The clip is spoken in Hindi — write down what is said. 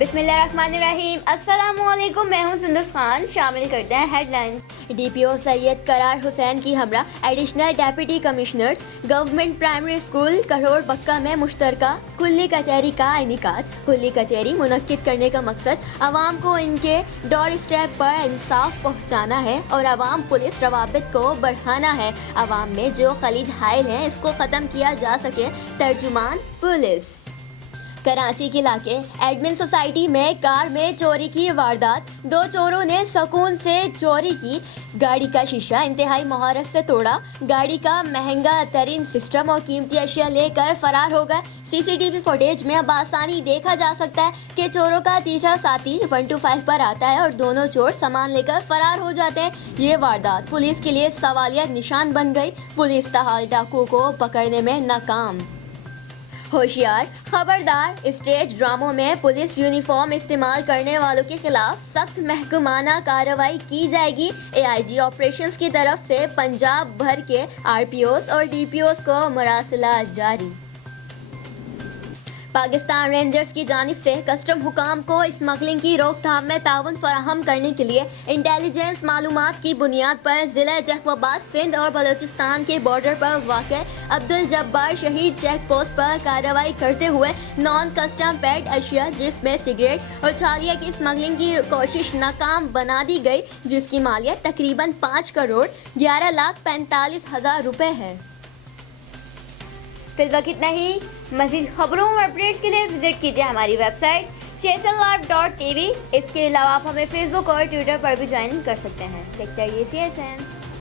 बिस्मिल्लाहिर्रहमानिर्रहीम। अस्सलामुअलैकुम, मैं हूं सुंदस खान। शामिल करते हैं हेडलाइन। डीपीओ सैयद करार हुसैन की हमरा additional deputy commissioners government primary school crore बक्का में मुश्तरका कुल्ली कचहरी का इनेकाद। कुल्ली कचहरी मुनक्किद करने का मकसद आवाम को इनके डोर स्टेप पर इंसाफ पहुँचाना है और आवाम पुलिस रवाबित को बढ़ाना है। आवाम में जो खलीज हाइल हैं इसको ख़त्म किया जा सके। तर्जुमान पुलिस। कराची के इलाके एडमिन सोसाइटी में कार में चोरी की वारदात। दो चोरों ने सुकून से चोरी की। गाड़ी का शीशा इंतहाई महारत से तोड़ा। गाड़ी का महंगा तरीन सिस्टम और कीमती अशिया लेकर फरार हो गए। सीसीटीवी फुटेज में अब आसानी देखा जा सकता है कि चोरों का तीसरा साथी 125 पर आता है और दोनों चोर सामान लेकर फरार हो जाते हैं। ये वारदात पुलिस के लिए सवालिया निशान बन गई। पुलिस ताहाल डाकुओं को पकड़ने में नाकाम। होशियार, खबरदार। स्टेज ड्रामों में पुलिस यूनिफॉर्म इस्तेमाल करने वालों के खिलाफ सख्त महकमाना कार्रवाई की जाएगी। एआईजी ऑपरेशंस की तरफ से पंजाब भर के आरपीओस और डीपीओस को मरासला जारी। पाकिस्तान रेंजर्स की जानिब से कस्टम हुकाम को स्मगलिंग की रोकथाम में ताउन फराहम करने के लिए इंटेलिजेंस मालूमात की बुनियाद पर जिला जैकबाबाद सिंध और बलूचिस्तान के बॉर्डर पर वाक़ अब्दुल जब्बार शहीद चेक पोस्ट पर कार्रवाई करते हुए नॉन कस्टम पैड अशिया जिसमें सिगरेट और छालिया की स्मगलिंग की कोशिश नाकाम बना दी गई, जिसकी मालियत तकरीबन 5 करोड़ 11,45,000 रुपए है। फिलहाल इतना ही। मज़ीद खबरों और अपडेट्स के लिए विजिट कीजिए हमारी वेबसाइट csllive.tv। इसके अलावा आप हमें फेसबुक और ट्विटर पर भी ज्वाइन कर सकते हैं। देखते रहिए CSN।